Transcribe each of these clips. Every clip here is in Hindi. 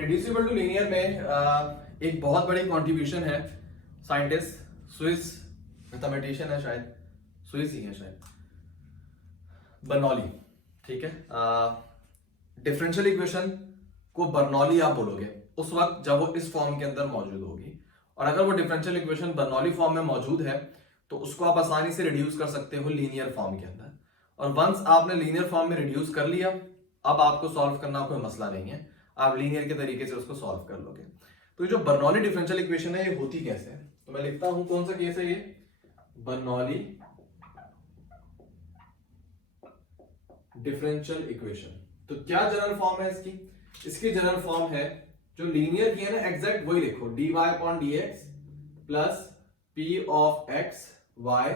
रिड्यूसिबल टू लीनियर में एक बहुत बड़ी कंट्रीब्यूशन है साइंटिस्ट स्विस मैथमेटिशियन है, शायद स्विस ही है शायद, बर्नौली। ठीक है, डिफरेंशियल इक्वेशन को बर्नौली आप बोलोगे उस वक्त जब वो इस फॉर्म के अंदर मौजूद होगी, और अगर वो डिफरेंशियल इक्वेशन बर्नौली फॉर्म में मौजूद है तो उसको आप आसानी से रिड्यूस कर सकते हो लीनियर फॉर्म के अंदर। और वंस आपने लीनियर फॉर्म में रिड्यूस कर लिया, अब आपको सॉल्व करना कोई मसला नहीं है, आप लीनियर के तरीके से उसको सॉल्व कर लोगे। तो ये जो बर्नौली डिफरेंशियल इक्वेशन है ये होती कैसे है, तो मैं लिखता हूं कौन सा केस है ये, बर्नौली डिफरेंशियल इक्वेशन। तो क्या जनरल फॉर्म है इसकी, इसकी जनरल फॉर्म है जो लीनियर की है ना, एग्जैक्ट वही लिखो, dy upon dx plus p of x y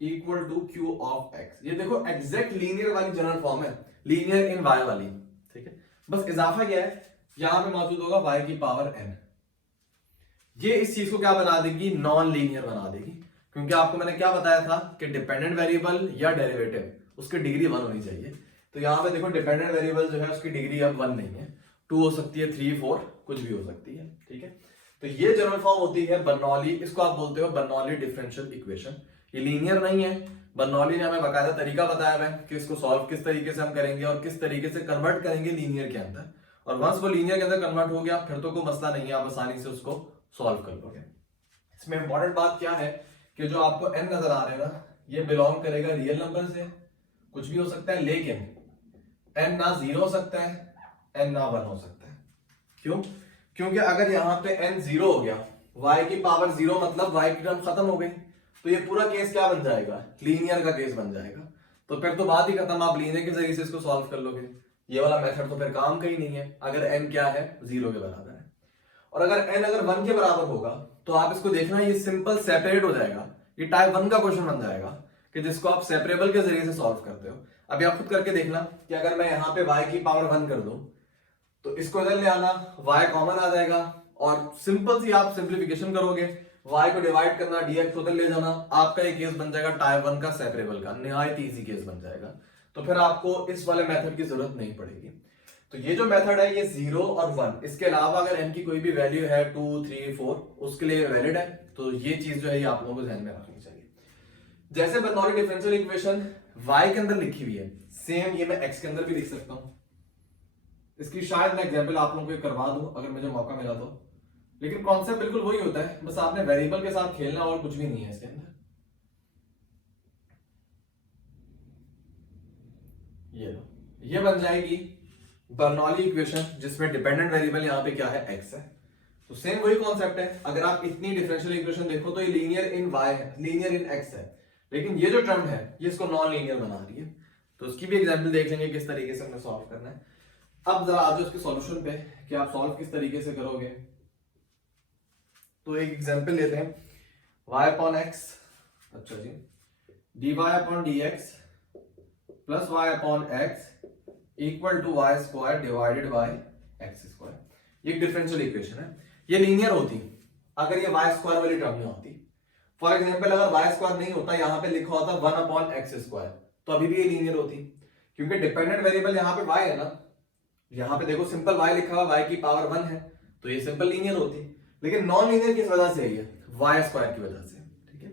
equal to q of x। ये देखो एग्जैक्ट लीनियर वाली जनरल फॉर्म है, लीनियर इन y वाली। ठीक है, बस इजाफा क्या है, यहां पे मौजूद होगा y की पावर n। ये इस चीज को क्या बना देगी, नॉन लीनियर बना देगी, क्योंकि आपको मैंने क्या बताया था कि डिपेंडेंट वेरिएबल या डेरिवेटिव उसकी डिग्री 1 होनी चाहिए। तो यहां पे देखो डिपेंडेंट वेरिएबल जो है उसकी डिग्री अब 1 नहीं है, 2 हो सकती है, 3 4 कुछ भी हो सकती है। ठीक है, तो ये जनरल फॉर्म होती है बर्नौली, इसको आप बोलते हो बर्नौली डिफरेंशियल इक्वेशन। ये लीनियर नहीं है, बर्नौली ने हमें बकायदा तरीका बताया है कि इसको सॉल्व किस तरीके से हम करेंगे और किस तरीके से कन्वर्ट करेंगे लीनियर के अंदर। और वंस वो लीनियर के अंदर कन्वर्ट हो गया फिर तो कोई मसला नहीं है, आप आसानी से उसको सॉल्व कर लोगे। इसमें इंपॉर्टेंट बात क्या है कि जो आपको n नजर आ रहा है ना, ये बिलोंग करेगा रियल नंबर से, कुछ भी हो सकता है, लेकिन n ना 0 हो सकता है, n ना 1 हो सकता है। क्यों? क्योंकि अगर यहां पे n 0 हो गया, y की पावर 0 मतलब y की टर्म खत्म हो गई, तो ये पूरा केस क्या बन जाएगा, लीनियर का केस बन जाएगा। तो फिर तो बात ही खत्म, आप लीनियर के जरिए से इसको सॉल्व कर लोगे। ये वाला मेथड तो फिर काम का ही नहीं है अगर n क्या है, 0 के बराबर है। और अगर n अगर 1 के बराबर होगा तो आप इसको देखना, ये सिंपल सेपरेट हो जाएगा, ये टाइप 1 का क्वेश्चन बन जाएगा कि जिसको आप सेपरेबल के जरिए से सॉल्व करते हो। अभी आप खुद करके देखना कि अगर मैं यहाँ पे y की पावर 1 कर दूं तो इसको इधर ले आना, y कॉमन आ जाएगा और सिंपल सी आप सिंप्लीफिकेशन करोगे, y को डिवाइड करना, dx उधर ले जाना, आपका ये केस बन जाएगा टाइप 1 का सेपरेबल का, निहायत इजी केस बन जाएगा। तो फिर आपको इस वाले मेथड की जरूरत नहीं पड़ेगी। तो ये जो मेथड है ये 0 और 1, इसके अलावा अगर n की कोई भी वैल्यू है 2 3 4 उसके लिए वैलिड है। तो ये चीज जो है ये आप लोगों को ध्यान में रखनी चाहिए। जैसे बर्नौली डिफरेंशियल इक्वेशन y के अंदर लिखी हुई है, सेम ये मैं x के अंदर भी लिख सकता हूं। इसकी शायद मैं एग्जांपल आप लोगों को करवा दूं अगर मुझे मौका मिला तो, लेकिन कॉन्सेप्ट बिल्कुल वही होता है, बस आपने वेरिएबल के साथ खेलना और कुछ भी नहीं है इसके अंदर। ये बन जाएगी बर्नौली इक्वेशन जिसमें डिपेंडेंट वेरिएबल यहाँ पे क्या है, x है। तो सेम वही कॉन्सेप्ट है, अगर आप इतनी डिफरेंशियल इक्वेशन देखो तो ये लीनियर इन y है, लीनियर इन x है, लेकिन ये जो टर्म है ये इसको नॉन लीनियर बना रही है। तो उसकी भी एग्जांपल देख लेंगे किस तरीके से हमें सॉल्व करना है। अब जरा आ जाओ इसके सॉल्यूशन पे कि आप सॉल्व किस तरीके से करोगे। तो एक एग्जांपल लेते हैं, y अपॉन x, अच्छा जी, dy upon dx plus y upon x equal to y square divided by x square. ये डिफरेंशियल इक्वेशन है, ये लीनियर होती अगर ये y स्क्वायर वाली टर्म नहीं होती। फॉर एग्जांपल अगर y स्क्वायर नहीं होता, यहाँ पे लिखा होता 1 अपॉन x स्क्वायर, तो अभी भी ये लीनियर होती, क्योंकि डिपेंडेंट वेरिएबल यहाँ पे y है ना, यहाँ पे देखो सिंपल y लिखा हुआ, y की पावर 1 है, तो ये सिंपल लीनियर होती। लेकिन नॉन लीनियर किस वजह से है, ये y स्क्वायर की वजह से। ठीक है,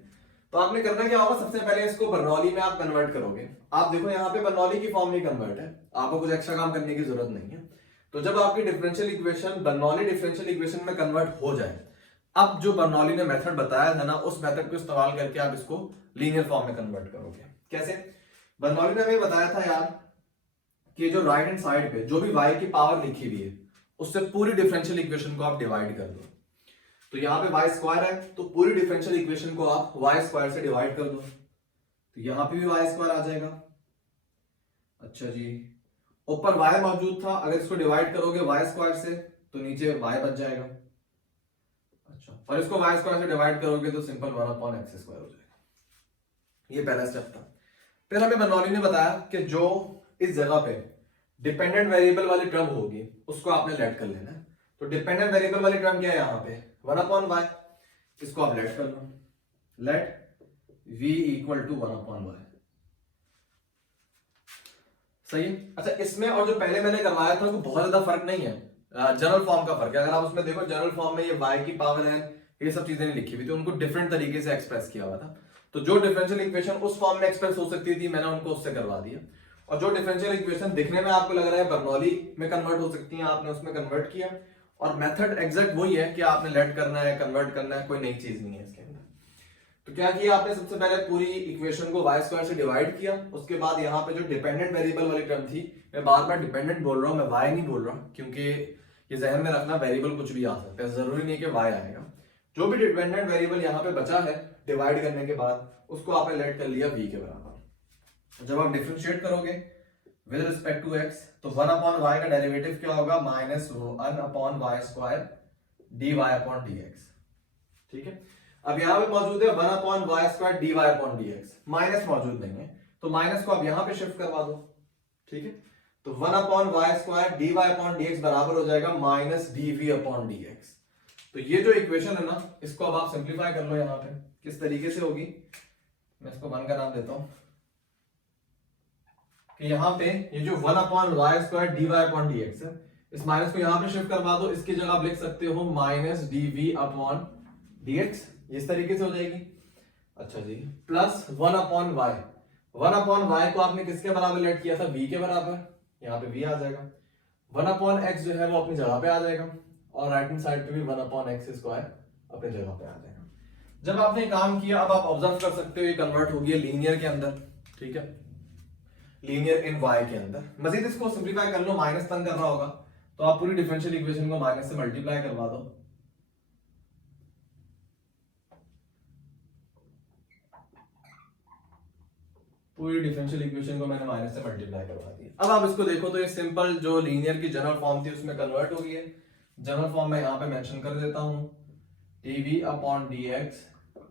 तो आपने करना क्या होगा, सबसे पहले इसको बर्नौली में आप कन्वर्ट करोगे। आप देखो यहाँ पे बर्नौली की फॉर्म में कन्वर्ट है, आपको कुछ एक्स्ट्रा काम करने की जरूरत नहीं है। तो जब आपकी differential equation Bernoulli differential equation में कन्वर्ट हो जाए, अब जो बर्नौली ने मेथड बताया था ना, उस मेथड को इस्तेमाल करके आप इसको लीनियर फॉर्म में कन्वर्ट करोगे। कैसे? बर्नौली ने हमें बताया था यार कि जो राइट हैंड साइड पे जो भी y की पावर लिखी हुई है उससे पूरी डिफरेंशियल इक्वेशन को आप डिवाइड कर दो। तो यहाँ पे y स्क्वायर है, तो पूरी डिफरेंशियल इक्वेशन को आप y स्क्वायर से डिवाइड कर दो, तो यहाँ पे भी y स्क्वायर आ जाएगा। अच्छा जी, ऊपर y मौजूद था, अगर इसको डिवाइड करोगे y स्क्वायर से तो नीचे y बच जाएगा। अच्छा, और इसको y स्क्वायर से डिवाइड करोगे तो सिंपल 1 अपॉन x स्क्वायर हो जाएगा। ये पहला स्टेप था। फिर हमें बर्नौली ने बताया कि जो इस जगह पे डिपेंडेंट वेरिएबल वाली टर्म होगी उसको आपने लेट कर लेना है। तो डिपेंडेंट वेरिएबल वाली टर्म क्या है, यहाँ पे 1 अपॉन y, इसको आप लेट कर लो, let v equal to 1 upon y। सही है। अच्छा, इसमें और जो पहले मैंने करवाया था वो बहुत ज्यादा फर्क नहीं है, जनरल फॉर्म का फर्क है। अगर आप उसमें देखो जनरल फॉर्म में ये y की पावर है, ये सब चीजें नहीं लिखी हुई थी, उनको डिफरेंट तरीके से एक्सप्रेस किया हुआ था। तो जो डिफरेंशियल इक्वेशन उस फॉर्म में एक्सप्रेस हो सकती थी मैंने उनको उससे करवा दिया, और जो डिफरेंशियल इक्वेशन दिखने में आपको लग रहा है बर्नौली में कन्वर्ट हो सकती है, आपने उसमें कन्वर्ट किया। और मेथड एग्जैक्ट वही है कि आपने लेट करना है, कन्वर्ट करना है, कोई नई चीज नहीं है इसके अंदर। तो क्या किया आपने, सबसे पहले पूरी इक्वेशन को y स्क्वायर से डिवाइड किया। उसके बाद यहाँ पे जो डिपेंडेंट वेरिएबल वाली टर्म थी, मैं बार बार डिपेंडेंट बोल रहा हूँ, मैं y नहीं बोल रहा, क्योंकि ये जहन में रखना वेरिएबल कुछ भी आ सकता है, जरूरी नहीं है कि y आएगा। जो भी डिपेंडेंट वेरिएबल यहाँ पे बचा है डिवाइड करने के बाद, उसको आपने लेट कर लिया v के बराबर। जब आप डिफरेंशिएट करोगे विद रिस्पेक्ट टू x, तो 1/y का डेरिवेटिव क्या होगा, -1/y² dy/dx। ठीक है, अब यहां पे मौजूद है 1/y² dy/dx, माइनस मौजूद नहीं है, तो माइनस को आप यहां पे शिफ्ट करवा दो। ठीक है, तो 1/y² dy/dx बराबर हो जाएगा -dv/dx। तो ये जो इक्वेशन है ना, इसको अब आप सिंप्लीफाई कर लो। यहां पे किस तरीके से होगी, मैं इसको 1 का नाम देता हूं कि यहां पे ये जो 1/y² dy/dx है, इस माइनस को यहां पे शिफ्ट करवा दो। इसकी जगह आप लिख सकते हो -dv/dx, इस तरीके से हो जाएगी। अच्छा जी, प्लस 1/y, 1/y को आपने किसके बराबर लेट किया था, v के बराबर, यहाँ पे v आ जाएगा। 1/x जो है वो अपनी जगह पे आ जाएगा, और राइट हैंड साइड पे भी 1/x² अपनी जगह पे आ जाएगा। जब आपने काम किया, अब आप ऑब्जर्व कर सकते हो ये कन्वर्ट हो गया लीनियर के अंदर। ठीक है, लीनियर इन y के अंदर। मजीद इसको सिंप्लीफाई कर लो, माइनस तंग कर रहा होगा तो आप पूरी डिफरेंशियल इक्वेशन को माइनस से मल्टीप्लाई करवा दो। पूरी डिफरेंशियल इक्वेशन को मैंने माइनस से मल्टीप्लाई करवा दी। अब आप इसको देखो तो ये सिंपल जो लीनियर की जनरल फॉर्म थी उसमें कन्वर्ट हो गई है। जनरल फॉर्म में यहाँ पे मेंशन कर देता हूं, dv/dx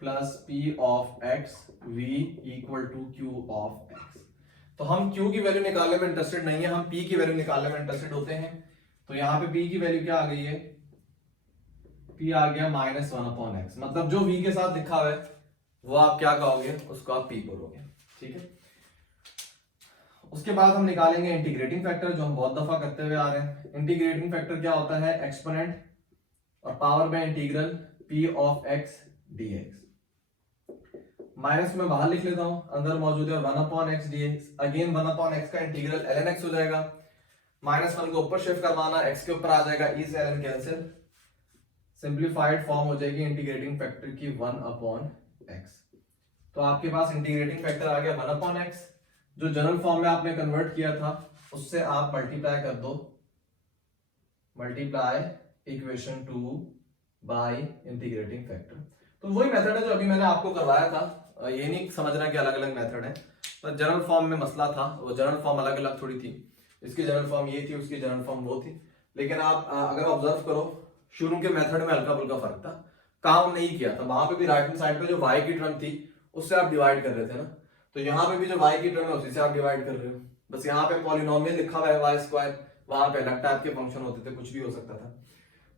plus p of x v equal to q of x। तो हम q की वैल्यू निकालने में इंटरेस्टेड नहीं है, हम p की वैल्यू निकालने में इंटरेस्टेड होते हैं। तो यहाँ पे p की वैल्यू क्या आ गई है, p आ गया -1/x, मतलब जो v के साथ लिखा हुआ है वो आप क्या कहोगे, उसको आप p बोलोगे। ठीक है, उसके बाद हम निकालेंगे इंटीग्रेटिंग फैक्टर, जो हम बहुत दफा करते हुए आ रहे हैं। इंटीग्रेटिंग फैक्टर क्या होता है, एक्सपोनेंट और पावर में integral p of x dx। Minus में बाहर लिख लेता हूं, अंदर मौजूद है 1/x dx, अगेन 1/x का इंटीग्रल ln x हो जाएगा। -1 को ऊपर शिफ्ट करवाना, x के ऊपर आ जाएगा, e से ln कैंसिल, सिंप्लीफाइड फॉर्म हो जाएगी इंटीग्रेटिंग फैक्टर की 1/x। तो आपके पास इंटीग्रेटिंग फैक्टर आ गया 1/x, जो जनरल फॉर्म में आपने कन्वर्ट किया था उससे आप मल्टीप्लाई कर दो, multiply equation 2 by integrating factor. तो वही मेथड है जो अभी मैंने आपको करवाया था, ये नहीं समझना कि अलग अलग मेथड है, तो जनरल फॉर्म में मसला था, वो जनरल फॉर्म अलग अलग थोड़ी थी, इसकी जनरल फॉर्म ये थी, उसकी जनरल फॉर्म वो थी। लेकिन आप अगर ऑब्जर्व करो, शुरू के मेथड में हल्का फुल्का फर्क था, काम नहीं किया था। वहां पे भी राइट हैंड साइड पे जो y की टर्म थी उससे आप डिवाइड कर रहे थे ना, तो यहाँ पे भी जो y की टर्म है उसी से आप डिवाइड कर रहे हो। बस यहाँ पे पॉलिनोमियल लिखा हुआ है y², वहां पे अलग टाइप के फंक्शन होते थे, कुछ भी हो सकता था।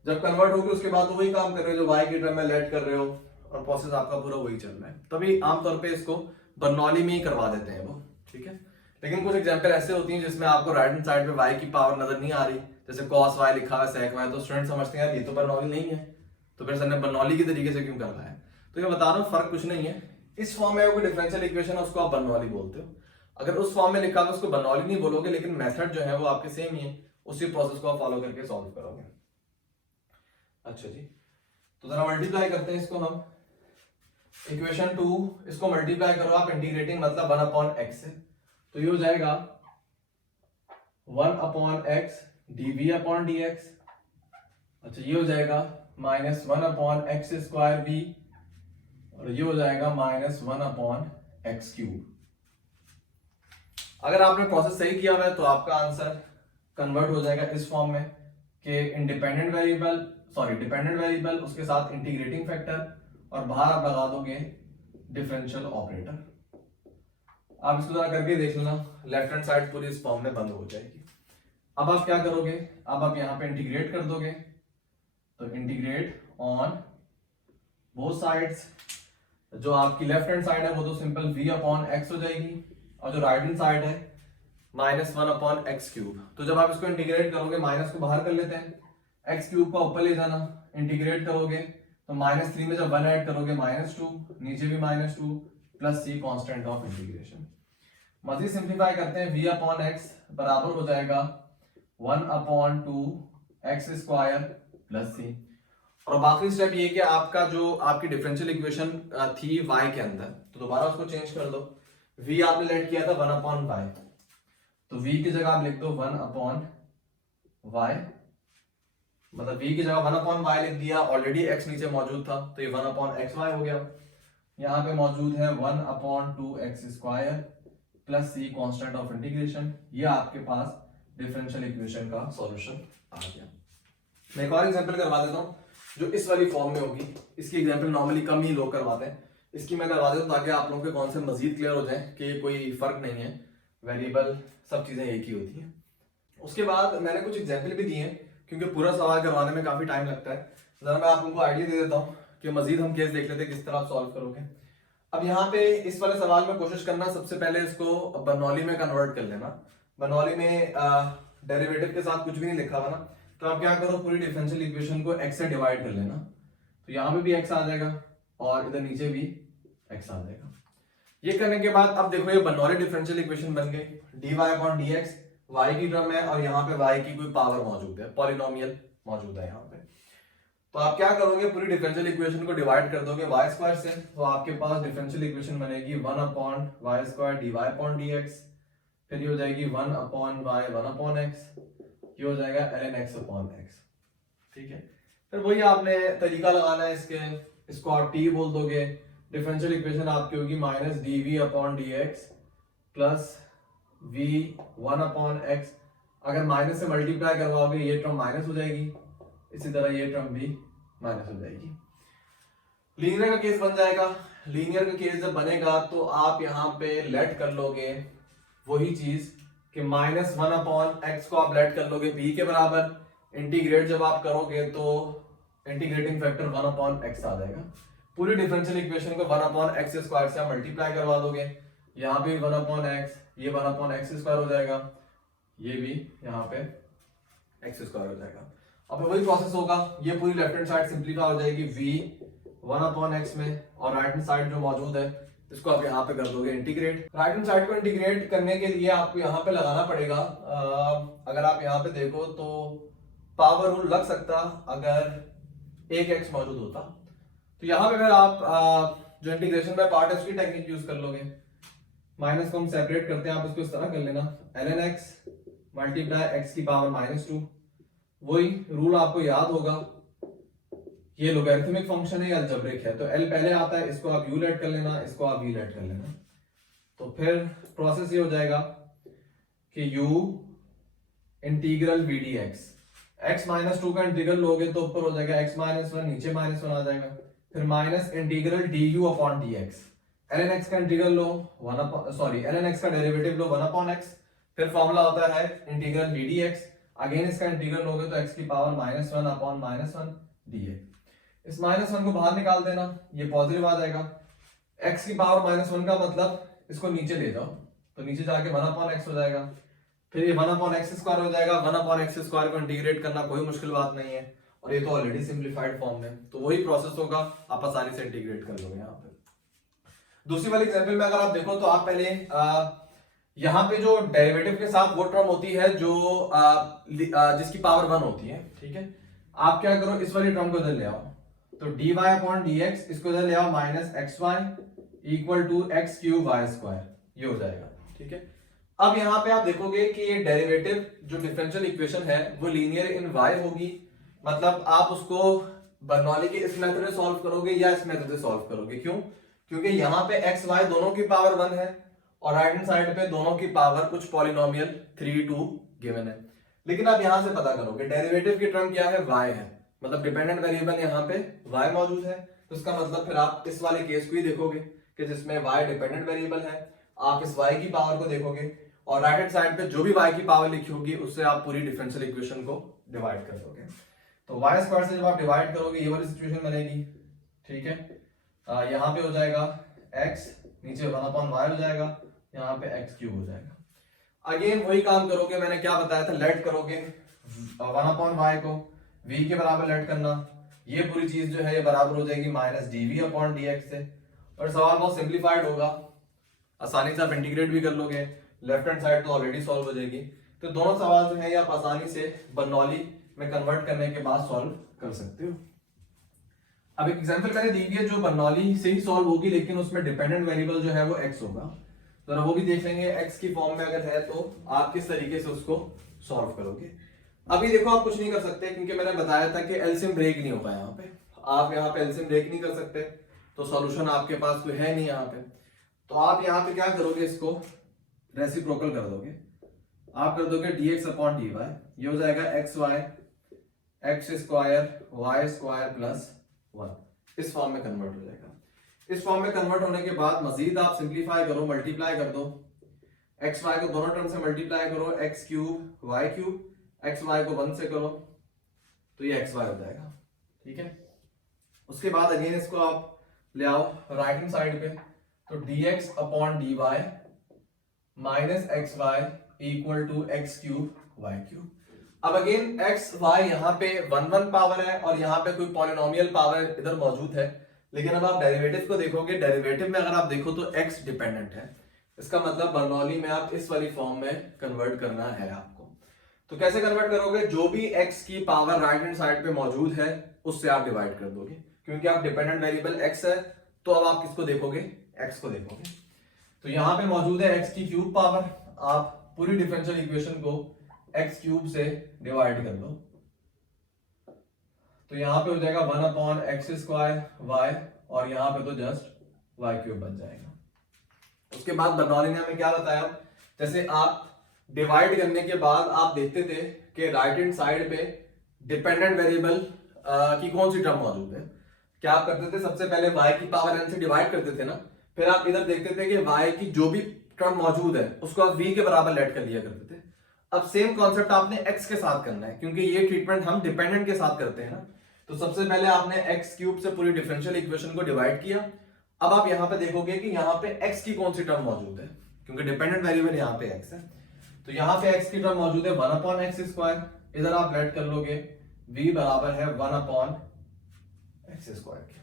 जब कन्वर्ट होगी उसके बाद तो वही काम कर रहे हो, जो y की टर्म में लेट कर रहे हो, और प्रोसेस आपका पूरा वही चल रहा है। तभी आमतौर पे इसको बर्नौली में ही करवा देते हैं वो। ठीक है, लेकिन कुछ एग्जाम्पल ऐसे होती हैं जिसमें आपको राइट हैंड साइड पे y की पावर नजर नहीं आ रही, जैसे cos y लिखा है sec y, तो स्टूडेंट समझते हैं यार ये तो बर्नौली नहीं है, तो फिर सर ने बर्नौली के तरीके से क्यों करवाया है। तो ये बता रहा हूँ फर्क कुछ नहीं है, इस फॉर्म में कोई डिफरेंशियल इक्वेशन है उसको आप बर्नौली बोलते हो, अगर उस फॉर्म में लिखा है उसको बर्नौली नहीं बोलोगे, लेकिन मेथड जो है वो आपके सेम ही है, उसी प्रोसेस को आप फॉलो करके सॉल्व करोगे। अच्छा जी, तो जरा मल्टीप्लाई करते हैं इसको हम, इक्वेशन 2 इसको मल्टीप्लाई करो आप, इंटीग्रेटिंग मतलब 1/x से, तो ये हो जाएगा 1/x dv/dx। अच्छा, ये हो जाएगा -1/x² और ये हो जाएगा -1/x³। अगर आपने प्रोसेस सही किया हुआ है तो आपका आंसर कन्वर्ट हो जाएगा इस फॉर्म में कि डिपेंडेंट वेरिएबल उसके साथ इंटीग्रेटिंग फैक्टर, और बाहर आप लगा दोगे डिफरेंशियल ऑपरेटर। आप इसको जरा करके देख लेना, लेफ्ट हैंड साइड पूरी इस फॉर्म में बंद हो जाएगी। अब आप क्या करोगे, अब आप यहाँ पे इंटीग्रेट कर दोगे, तो इंटीग्रेट ऑन बोथ साइड्स। जो आपकी लेफ्ट हैंड साइड है वो तो सिंपल v/x हो जाएगी, और जो राइट हैंड साइड है -1/x³। तो जब आप इसको इंटीग्रेट करोगे, माइनस को बाहर कर लेते हैं, एक्स क्यूब का ऊपर ले जाना, इंटीग्रेट करोगे तो -3 में जब 1 ऐड करोगे -2, नीचे भी -2 plus C constant of integration. मजीद सिंप्लीफाई करते हैं, v अपॉन एक्स बराबर हो जाएगा 1/2 एक्स स्क्वायर प्लस सी। और अब आखिरी स्टेप ये कि आपका जो आपकी डिफरेंशियल इक्वेशन थी y के अंदर, तो दोबारा उसको चेंज कर दो। v आपने लेट किया था 1/y, तो v की जगह आप लिख दो 1/y, मतलब v की जगह 1/y लिख दिया, ऑलरेडी x नीचे मौजूद था तो ये 1/xy हो गया। यहाँ पे मौजूद है 1/2 x square plus C constant of integration. ये आपके पास डिफरेंशियल इक्वेशन का सॉल्यूशन आ गया। मैं एक और एग्जांपल करवा देता हूँ जो इस वाली फॉर्म में होगी। इसकी एग्जांपल नॉर्मली कम ही लोग करवाते हैं, इसकी मैं करवा देता हूँ ताकि आप लोगों के कॉन्सेप्ट मजीद क्लियर हो जाए कि कोई फर्क नहीं है, वेरिएबल सब चीजें एक ही होती हैं। उसके बाद मैंने कुछ एग्जाम्पल भी दिए हैं क्योंकि पूरा सवाल करवाने में काफी टाइम लगता है। जरा मैं आप लोगों को आइडिया दे देता हूँ कि मजीद हम केस देख लेते हैं किस तरह आप सॉल्व करोगे। अब यहाँ पे इस वाले सवाल में कोशिश करना, सबसे पहले इसको बर्नौली में कन्वर्ट कर लेना। बर्नौली में डेरिवेटिव के साथ कुछ भी नहीं लिखा हुआ ना, तो आप क्या करो, पूरी डिफरेंशियल इक्वेशन को x से डिवाइड कर लेना, तो यहाँ पे भी x आ जाएगा और इधर नीचे भी x आ जाएगा। ये करने के बाद अब देखो ये बर्नौली डिफरेंशियल इक्वेशन बन गई, dy/dx y की टर्म है और यहाँ पे y की कोई पावर मौजूद है, पॉलिनोमियल मौजूद है यहाँ पे। तो आप क्या करोगे, पूरी डिफरेंशियल इक्वेशन को डिवाइड कर दोगे y स्क्वायर से, तो आपके पास डिफरेंशियल इक्वेशन बनेगी 1/y² dy/dx, फिर ये हो जाएगी 1/y 1/x, ये हो जाएगा ln x/x। ठीक है, फिर वही आपने तरीका लगाना है इसको आप t बोल दोगे। डिफरेंशियल इक्वेशन आपकी होगी -dv/dx प्लस v 1/x। अगर माइनस से मल्टीप्लाई करवाओगे ये टर्म माइनस हो जाएगी, इसी तरह ये टर्म भी माइनस हो जाएगी। लीनियर का केस बन जाएगा। लीनियर का केस जब बनेगा तो आप यहाँ पे लेट कर लोगे वही चीज कि -1/x को आप लेट कर लोगे b के बराबर। इंटीग्रेट जब आप करोगे तो इंटीग्रेटिंग फैक्टर 1/x आ जाएगा। पूरी डिफरेंशियल इक्वेशन को 1/x स्क्वायर से आप मल्टीप्लाई करवा दोगे, यहाँ पे 1/x, ये 1/x स्क्वायर हो जाएगा, ये भी यहाँ पे x स्क्वायर हो जाएगा। अब वही प्रोसेस होगा, ये पूरी लेफ्ट हैंड साइड सिंप्लीफाई हो जाएगी v 1/x में, और राइट हैंड साइड जो मौजूद है इसको आप यहाँ पे कर दोगे इंटीग्रेट। राइट हैंड साइड को इंटीग्रेट करने के लिए आपको यहाँ पे लगाना पड़ेगा, अगर आप यहाँ पे देखो तो पावर रूल लग सकता अगर एक x मौजूद होता। तो यहाँ पे अगर आप जो इंटीग्रेशन बाय पार्ट है उसकी टेक्निक यूज कर लोगे। माइनस को हम सेपरेट करते हैं, आप इसको इस तरह कर लेना, ln x मल्टीप्लाई x की पावर -2। वही रूल आपको याद होगा, ये लोगैरिथमिक फंक्शन है या अलजेब्रिक है, तो l पहले आता है, इसको आप u लेट कर लेना, इसको आप v लेट कर लेना। तो फिर प्रोसेस ये हो जाएगा कि u integral v dx, x -2 का इंटीग्रल लोगे तो ऊपर हो जाएगा x -1, नीचे -1 आ जाएगा, फिर minus integral du/dx, ln x का इंटीग्रल लो ln x का डेरिवेटिव लो 1/x, फिर फॉर्मूला होता है इंटीग्रल v dx, अगेन इसका इंटीग्रल लोगे तो x की पावर -1/-1 dx। इस -1 को बाहर निकाल देना, ये पॉजिटिव आ जाएगा। x की पावर -1 का मतलब इसको नीचे ले जाओ, तो नीचे जाके 1/x हो जाएगा, फिर ये 1/x स्क्वायर हो जाएगा। 1/x स्क्वायर को इंटीग्रेट करना कोई मुश्किल बात नहीं है, और ये तो ऑलरेडी सिंप्लीफाइड फॉर्म में, तो वही प्रोसेस होगा, आप आसानी से इंटीग्रेट कर लोगे। यहाँ पे दूसरी वाली एग्जांपल में अगर आप देखो तो आप पहले यहाँ पे जो डेरिवेटिव के साथ वो टर्म होती है जो जिसकी पावर 1 होती है, ठीक है। आप क्या करो, इस वाली टर्म को इधर ले आओ, तो dy/dx इसको इधर ले आओ -xy = x³y², ये हो जाएगा, ठीक है। अब यहाँ पे आप देखोगे कि ये डेरिवेटिव जो डिफरेंशियल इक्वेशन है वो लीनियर इन y होगी, मतलब आप उसको बर्नौली के इस मेथड से सॉल्व करोगे या इस मेथड से सॉल्व करोगे। क्यों? क्योंकि यहाँ पे x y दोनों की पावर 1 है और राइट हैंड साइड पे दोनों की पावर कुछ पॉलिनोमियल 3 2 गिवन है। लेकिन आप यहाँ से पता करोगे डेरिवेटिव की टर्म क्या है, y है, मतलब डिपेंडेंट वेरिएबल यहाँ पे y मौजूद है, तो इसका मतलब फिर आप इस वाले केस को ही देखोगे कि जिसमें y डिपेंडेंट वेरिएबल है, आप इस y की पावर को देखोगे और राइट हैंड साइड पे जो भी y की पावर लिखी होगी उससे आप पूरी डिफरेंशियल इक्वेशन को डिवाइड कर दोगे। तो y² से जब आप डिवाइड करोगे ये वाली सिचुएशन बनेगी, ठीक है। यहाँ पे हो जाएगा x, नीचे 1/y हो जाएगा, यहाँ पे x³ हो जाएगा। अगेन वही काम करोगे, मैंने क्या बताया था, लेट करोगे 1/y को, v के बराबर लेट करना, ये पूरी चीज जो है ये बराबर हो जाएगी माइनस dv अपॉन dx से। और सवाल बहुत सिंप्लीफाइड होगा, आसानी से आप इंटीग्रेट भी कर लोगे, लेफ्ट हैंड साइड तो ऑलरेडी सॉल्व हो जाएगी। तो दोनों सवाल जो है ये आप आसानी से बर्नौली में कन्वर्ट करने के बाद सॉल्व कर सकते हो। अब एक एग्जांपल मैंने दी हुई है जो बर्नौली से ही सॉल्व होगी, लेकिन उसमें डिपेंडेंट वेरिएबल जो है वो x होगा, तो वो भी देख लेंगे x की फॉर्म में अगर है तो आप किस तरीके से उसको सॉल्व करोगे। अभी देखो आप कुछ नहीं कर सकते क्योंकि मैंने बताया था कि एलसीएम ब्रेक नहीं होगा, यहाँ पे आप यहाँ पे एलसीएम ब्रेक नहीं कर सकते, तो सॉल्यूशन आपके पास कोई है नहीं यहाँ पे। तो आप यहाँ पे क्या करोगे, इसको रेसिप्रोकल कर दोगे, आप कर दोगे dx अपॉन dy, ये हो जाएगा xy x square y square plus 1, इस फॉर्म में कन्वर्ट हो जाएगा। इस फॉर्म में कन्वर्ट होने के बाद मजीद आप सिंप्लीफाई करो, मल्टीप्लाई कर दो, एक्स वाई को दोनों टर्म से मल्टीप्लाई करो, x cube y cube, x y को 1 से करो तो ये एक्स वाई हो जाएगा, ठीक है। उसके बाद अगेन इसको आप ले आओ राइट हैंड साइड पे, तो dx upon dy minus x y equal to x cube y cube. अब अगेन एक्स वाई यहाँ पे 1 पावर है और यहाँ पे कोई पॉलिनोमियल पावर इधर मौजूद है, लेकिन अब आप डेरिवेटिव को देखोगे, डेरिवेटिव में अगर आप देखो तो x डिपेंडेंट है, इसका मतलब बर्नौली में आप इस वाली फॉर्म में कन्वर्ट करना है आपको। तो कैसे कन्वर्ट करोगे, जो भी x की पावर राइट हैंड साइड पे मौजूद है उससे आप डिवाइड कर दोगे, क्योंकि आप डिपेंडेंट वेरिएबल x है तो अब आप किसको देखोगे, x को देखोगे। तो यहाँ पे मौजूद है x की क्यूब पावर, आप पूरी डिफरेंशियल इक्वेशन को x क्यूब से डिवाइड कर दो, तो यहाँ पे हो जाएगा 1 अपॉन एक्स स्क्वायर वाई और यहाँ पे तो जस्ट वाई क्यूब बन जाएगा। उसके बाद बर्नौली ने हमें क्या बताया, जैसे आप डिवाइड करने के बाद आप देखते थे कि राइट हैंड साइड पे डिपेंडेंट वेरिएबल की कौन सी टर्म मौजूद है, क्या आप करते थे, सबसे पहले y की पावर n से डिवाइड करते थे ना, फिर आप इधर देखते थे कि y की जो भी टर्म मौजूद है उसको आप v के बराबर लेट कर लिया करते थे। अब सेम कॉन्सेप्ट आपने x के साथ करना है, क्योंकि ये ट्रीटमेंट हम डिपेंडेंट के साथ करते हैं ना। तो सबसे पहले आपने x क्यूब से पूरी डिफरेंशियल इक्वेशन को डिवाइड किया। अब आप यहाँ पे देखोगे कि यहाँ पे x की कौन सी टर्म मौजूद है, क्योंकि डिपेंडेंट वेरिएबल यहाँ पे x है, तो यहाँ पे x की टर्म मौजूद है 1 अपॉन एक्स स्क्वायर, इधर आप लेट कर लोगे v बराबर है 1 अपॉन एक्स स्क्वायर के।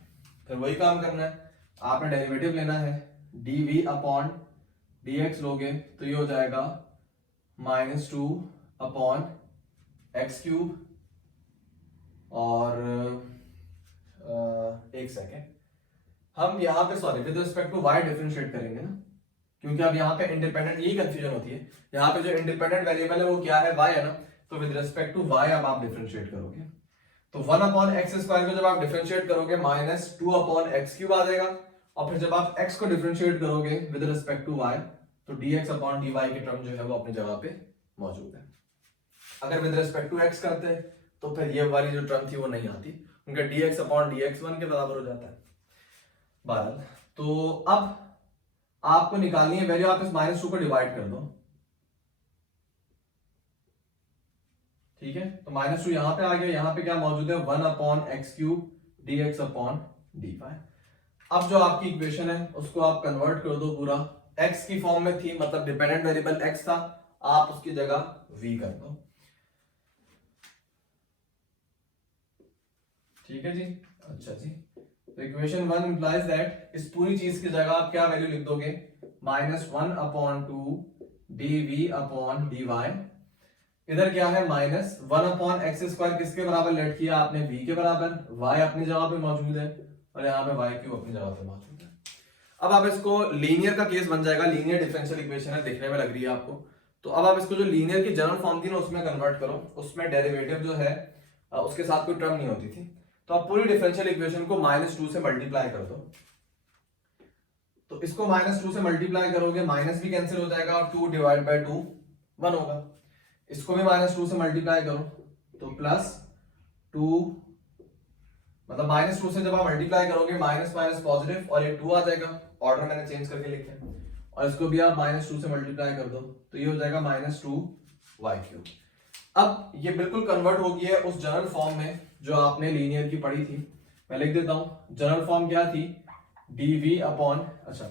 फिर वही काम करना है, आपने डेरिवेटिव लेना है, dv अपॉन dx लोगे तो ये हो जाएगा -2 अपॉन एक्स क्यूब, और एक सेकेंड, हम यहाँ पे sorry with respect to y differentiate करेंगे ना, क्योंकि अब यहाँ पे इंडिपेंडेंट, यही कंफ्यूजन होती है, यहाँ पे जो इंडिपेंडेंट वेरिएबल है वो क्या है, y है ना, तो विद रिस्पेक्ट टू y अब आप डिफरेंशिएट करोगे, तो 1 अपॉन एक्स स्क्वायर को जब आप डिफरेंशिएट करोगे -2 अपॉन एक्स क्यूब आ जाएगा, और फिर जब आप x को डिफरेंशिएट करोगे विद रिस्पेक्ट टू y तो dx अपॉन dy की टर्म जो है वो अपनी जगह पे मौजूद है। अगर विद रिस्पेक्ट टू x करते तो फिर ये वाली जो टर्म थी वो नहीं आती, क्योंकि dx अपॉन dx 1 के बराबर हो जाता है। बहरहाल तो अब आपको निकालनी है वैल्यू, आप इस -2 को डिवाइड कर दो, ठीक है, तो -2 यहां पे आ गया, यहां पे क्या मौजूद है 1 upon x cube dx upon dy। अब जो आपकी इक्वेशन है उसको आप कन्वर्ट कर दो, पूरा x की फॉर्म में थी, मतलब डिपेंडेंट वेरिएबल x था, आप उसकी जगह v कर दो, ठीक है जी। अच्छा जी, तो इक्वेशन 1 इंप्लाइज दैट इस पूरी चीज की जगह आप क्या वैल्यू लिख दोगे, -1 अपॉन 2 dv अपॉन dy, इधर क्या है -1 अपॉन एक्स स्क्वायर, किसके बराबर लेट किया आपने, v के बराबर, y अपनी जगह पे मौजूद है और यहाँ पे y क्यूब अपनी जगह पे मौजूद है। अब आप इसको लीनियर का केस बन जाएगा, लीनियर डिफरेंशियल इक्वेशन है, देखने में लग रही है आपको, तो अब आप इसको जो लीनियर की जनरल फॉर्म थी ना उसमें कन्वर्ट करो, उसमें डेरिवेटिव जो है उसके साथ कोई टर्म नहीं होती थी, तो आप पूरी डिफरेंशियल इक्वेशन को -2 से मल्टीप्लाई कर दो, तो इसको -2 से मल्टीप्लाई करोगे, माइनस भी कैंसिल हो जाएगा और 2 डिवाइड बाय 2 1 होगा, इसको भी -2 से मल्टीप्लाई करो तो +2, मतलब -2 से जब आप मल्टीप्लाई करोगे माइनस माइनस पॉजिटिव और ये 2 आ जाएगा, ऑर्डर मैंने चेंज करके लिखा है, और इसको भी आप -2 से मल्टीप्लाई कर दो तो ये हो जाएगा -2y³। अब ये बिल्कुल कन्वर्ट हो गया है उस जनरल फॉर्म में जो आपने लीनियर की पढ़ी थी, मैं लिख देता हूं, जनरल फॉर्म क्या थी, dv अपॉन, अच्छा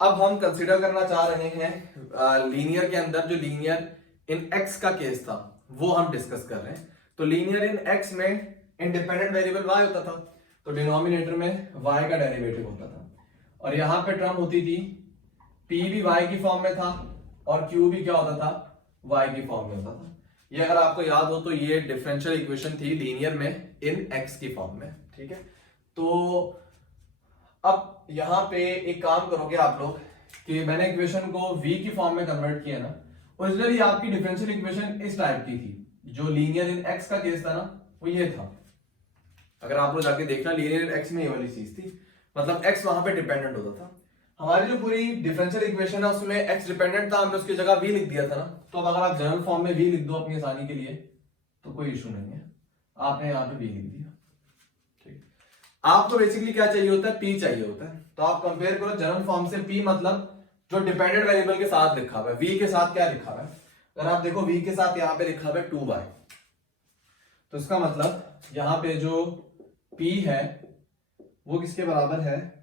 अब हम कंसीडर करना चाह रहे हैं लीनियर के अंदर जो लीनियर इन x का केस था वो हम डिस्कस कर रहे हैं। तो लीनियर इन एक्स में इंडिपेंडेंट वेरिएबल y होता था, तो डिनोमिनेटर में y का डेरिवेटिव होता था, और यहां पे टर्म होती थी p भी y की फॉर्म में था और q भी क्या होता था, y की फॉर्म में होता था। ये अगर आपको याद हो तो ये डिफरेंशियल इक्वेशन थी लीनियर में इन x की फॉर्म में, ठीक है। तो अब यहां पे एक काम करोगे आप लोग कि मैंने इक्वेशन को v की फॉर्म में कन्वर्ट किया ना, ओरिजिनली आपकी डिफरेंशियल इक्वेशन इस टाइप की थी, जो लीनियर इन x का केस था ना वो ये था। अगर आप लोग जाके देखना लीनियर इन x में ये वाली चीज थी, मतलब x वहां पे डिपेंडेंट होता था। हमारी जो पूरी डिफरेंशियल इक्वेशन है उसमें x डिपेंडेंट था, हमने उसकी जगह v लिख दिया था ना। तो अब अगर आप जनरल फॉर्म में v लिख दो अपनी आसानी के लिए तो कोई इशू नहीं है, आपने यहाँ पे v लिख दिया, ठीक। आपको बेसिकली क्या चाहिए होता है, p चाहिए होता है। तो आप कंपेयर करो जनरल फॉर्म से p, मतलब जो डिपेंडेंट वेरिएबल के साथ लिखा हुआ है, v के साथ क्या लिखा हुआ है, अगर आप देखो v के साथ यहाँ पे लिखा हुआ है 2y, तो इसका मतलब यहाँ पे जो p है वो किसके बराबर है,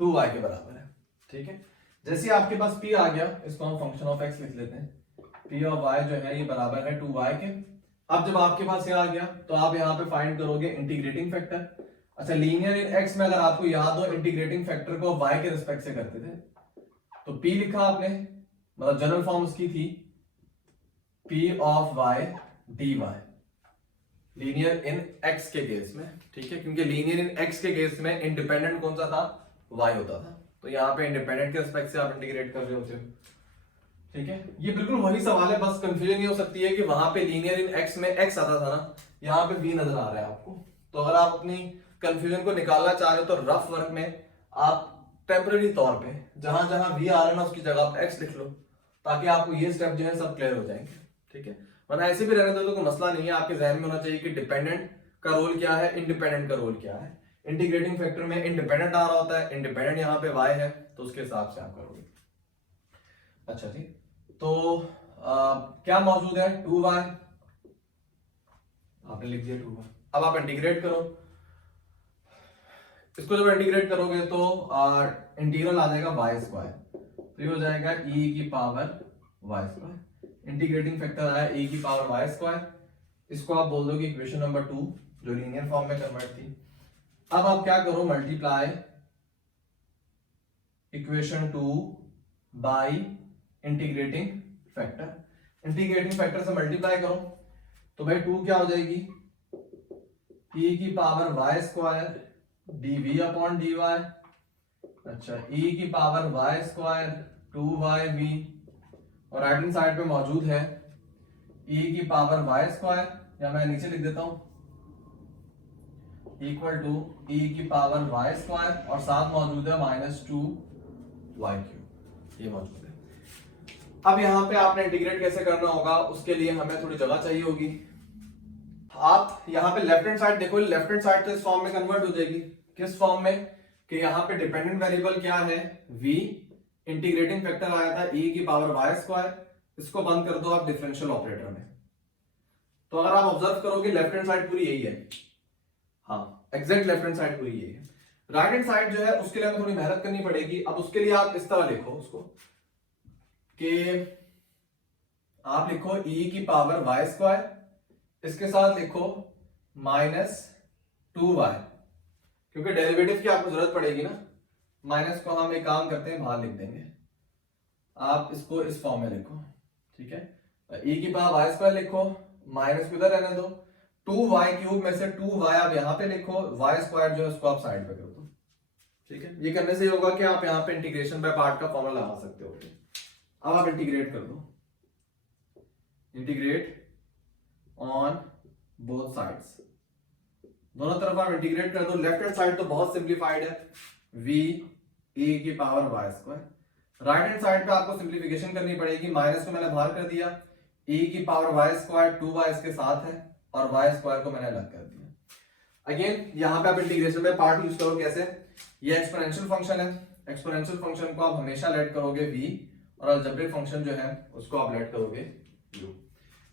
2y के बराबर है, ठीक है। जैसे आपके पास p आ गया, इसको हम फंक्शन ऑफ x लिख लेते हैं, p ऑफ y जो है ये बराबर है 2y के। अब जब आपके पास ये आ गया तो आप यहाँ पे फाइंड करोगे इंटीग्रेटिंग फैक्टर। अच्छा, लीनियर इन x में अगर आपको याद हो इंटीग्रेटिंग फैक्टर को y के रिस्पेक्ट से करते थे, तो p लिखा आपने, मतलब जनरल फॉर्म उसकी थी p of y dy, linear in x के केस में, ठीक है, क्योंकि लीनियर इन x के केस में इंडिपेंडेंट कौन सा था, y होता था। तो यहाँ पे इंडिपेंडेंट के रिस्पेक्ट से आप इंटीग्रेट कर रहे होते हो, ठीक है। ये बिल्कुल वही सवाल है, बस कंफ्यूजन ये हो सकती है कि वहां पे लीनियर इन x में x आता था ना, यहाँ पे v नजर आ रहा है आपको। तो अगर आप अपनी कंफ्यूजन को निकालना चाह रहे हो तो रफ वर्क में आप टेम्पररी तौर पे जहां जहां v आ रहा है ना उसकी जगह आप x लिख लो, ताकि आपको ये स्टेप जो है सब क्लियर हो जाएंगे, ठीक है। वरना ऐसे भी रहने दो तो कोई मसला नहीं है, आपके जहन में होना चाहिए कि डिपेंडेंट का रोल क्या है, इंडिपेंडेंट का रोल क्या है। इंटीग्रेटिंग फैक्टर में इंडिपेंडेंट आ रहा होता है, इंडिपेंडेंट यहाँ पे y है, तो उसके हिसाब से आप करोगे। अच्छा जी, तो क्या मौजूद है, 2y, आपने लिख दिया 2y। अब आप इंटीग्रेट करो, इसको जब इंटीग्रेट करोगे तो इंटीग्रल आ जाएगा y स्क्वायर, तो ये हो जाएगा e की power y square. Integrating factor आया e की पावर y स्क्वायर, इसको आप बोल दोगे इक्वेशन नंबर 2 जो लीनियर फॉर्म में कन्वर्ट थी। अब आप क्या करो, multiply equation 2 by integrating factor. Integrating factor से मल्टीप्लाई करो तो भाई 2 क्या हो जाएगी, e की power y square dv upon dy। अच्छा, e की पावर y स्क्वायर 2yv, और राइट हैंड साइड पे मौजूद है e की पावर y स्क्वायर, या मैं नीचे लिख देता हूं इक्वल टू e की पावर y स्क्वायर, और साथ मौजूद है -2y3, ये मौजूद है। अब यहां पे आपने इंटीग्रेट कैसे करना होगा, उसके लिए हमें थोड़ी जगह चाहिए होगी। आप यहाँ पे लेफ्ट हैंड साइड देखो, लेफ्ट हैंड साइड तो इस फॉर्म में कन्वर्ट हो जाएगी, किस फॉर्म में, कि यहाँ पे डिपेंडेंट वेरिएबल क्या है, v, इंटीग्रेटिंग फैक्टर आया था e की पावर y स्क्वायर, इसको बंद कर दो आप डिफरेंशियल ऑपरेटर में। तो अगर आप ऑब्जर्व करोगे लेफ्ट हैंड साइड पूरी यही है, हाँ एग्जैक्ट लेफ्ट हैंड साइड पूरी यही है। राइट हैंड साइड जो है उसके लिए हमें थोड़ी मेहनत करनी पड़ेगी। अब उसके लिए आप इस तरह लिखो उसको कि आप लिखो e की पावर y स्क्वायर, इसके साथ लिखो -2y, क्योंकि डेरिवेटिव की आपको जरूरत पड़ेगी ना। माइनस को हम एक काम करते हैं बाहर लिख देंगे, आप इसको इस फॉर्म में लिखो, ठीक है। e की पावर y स्क्वायर लिखो, माइनस को इधर रहने दो, 2y³ में से 2y आप यहाँ पे लिखो, y स्क्वायर जो है उसको आप साइड पे कर दो, ठीक है। ये करने से होगा कि आप यहाँ पे इंटीग्रेशन बाय पार्ट का फॉर्मूला लगा सकते हो। अब आप इंटीग्रेट कर दो, इंटीग्रेट ऑन बोथ साइड्स, दोनों तरफ आप इंटीग्रेट कर दो। लेफ्ट हैंड साइड तो बहुत सिंप्लीफाइड है, v e की power y square. Right hand side पे आपको सिंप्लीफिकेशन करनी पड़ेगी, माइनस को मैंने बाहर कर दिया, e की पावर y स्क्वायर 2y इसके साथ है, और y स्क्वायर को मैंने अलग कर दिया। अगेन यहाँ पे आप इंटीग्रेशन में पार्ट यूज करो कैसे, ये एक्सपोनेंशियल फंक्शन है, एक्सपोनेंशियल फंक्शन को आप हमेशा लेट करोगे v, और अलजेब्रिक फंक्शन जो है उसको आप लेट करोगे u।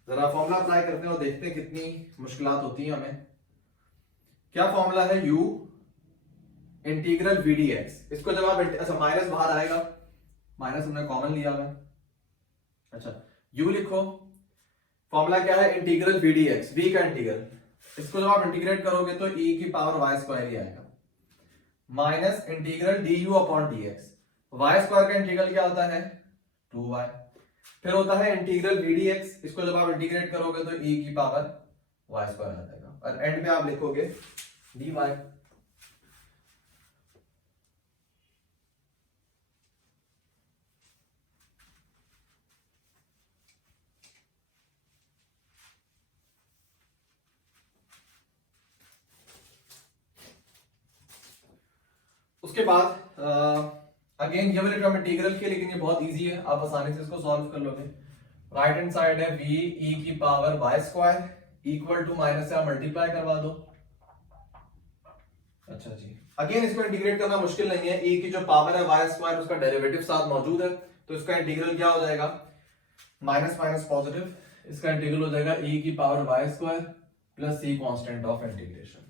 जरा फॉर्मूला अप्लाई करते हैं और देखते हैं कितनी मुश्किलात होती है हमें। क्या फॉर्मूला है, u इंटीग्रल v dx। इसको जब आप अच्छा माइनस बाहर आएगा, माइनस हमने कॉमन लिया हुआ है। अच्छा u लिखो, फॉर्मूला क्या है, integral v d x, v का इंटीग्रल, इसको जब आप इंटीग्रेट करोगे तो e की पावर वाई स्क्वायर ही आएगा, minus integral d u upon d x, y square का इंटीग्रल क्या होता है 2y, फिर होता है इंटीग्रल वी डी एक्स, इसको जब आप इंटीग्रेट करोगे तो e की पावर वाई स्क्वायर आ जाएगा, और एंड में आप लिखोगे dy। उसके बाद अगेन ये वाली टर्म इंटीग्रल की, लेकिन ये बहुत इजी है, आप आसानी से इसको सॉल्व कर लोगे। राइट हैंड साइड है v e की पावर y square equal to minus से आप मल्टीप्लाई करवा दो। अच्छा जी, अगेन इसको इंटीग्रेट करना मुश्किल नहीं है, e की जो पावर है वाई स्क्वायर उसका डेरिवेटिव साथ मौजूद है, तो इसका इंटीग्रल क्या हो जाएगा, माइनस माइनस पॉजिटिव, इसका इंटीग्रल हो जाएगा e की पावर y square plus c constant of integration.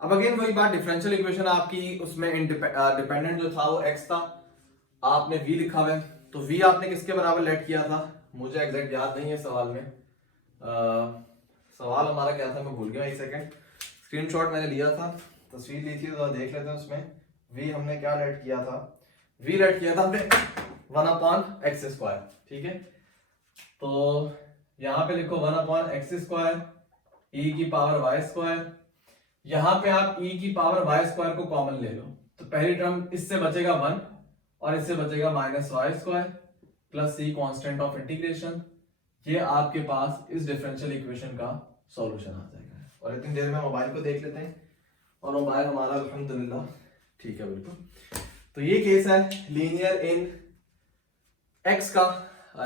अब अगेन वही बात, डिफरेंशियल इक्वेशन आपकी उसमें डिपेंडेंट जो था वो x था, आपने v लिखा हुआ है, तो v आपने किसके बराबर लेट किया था, मुझे एग्जैक्ट याद नहीं है सवाल में, सवाल हमारा क्या था मैं भूल गया, एक सेकंड, स्क्रीनशॉट मैंने लिया था, तस्वीर ली थी तो देख लेते हैं उसमें v हमने क्या लेट किया था, v लेट किया था हमने 1/x², ठीक है, तो यहाँ पे लिखो 1/x² e की पावर वाई स्क्वायर, यहां पे आप e की पावर वाई स्क्वायर को कॉमन ले लो, तो पहली टर्म इससे बचेगा 1 और इससे बचेगा minus y square plus c constant of integration, ये आपके पास इस डिफरेंशियल इक्वेशन का सॉल्यूशन आ जाएगा। और इतनी देर में मोबाइल को देख लेते हैं, और मोबाइल हमारा अल्हम्दुलिल्लाह ठीक है बिल्कुल। तो ये केस है लीनियर इन x का,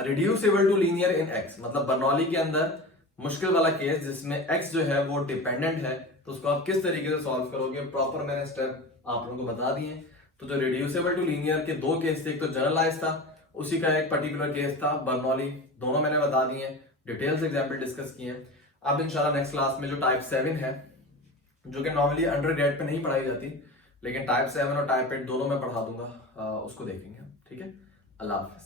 reducible to linear in x, मतलब बर्नौली के अंदर मुश्किल वाला केस जिसमें x जो है वो डिपेंडेंट है, तो उसको आप किस तरीके से सॉल्व करोगे, प्रॉपर मैंने स्टेप आप लोगों को बता दिए। तो जो रिड्यूसिबल टू लीनियर के दो केस थे, एक तो जनरलाइज था, उसी का एक पर्टिकुलर केस था बर्नौली, दोनों मैंने बता दिए, डिटेल से एग्जाम्पल डिस्कस किए। अब इंशाल्लाह नेक्स्ट क्लास में जो टाइप 7 है, जो कि नॉर्मली अंडर ग्रेड पे नहीं पढ़ाई जाती, लेकिन टाइप 7 और टाइप 8 दोनों में पढ़ा दूंगा, उसको देखेंगे, ठीक है। अल्लाह हाफिज।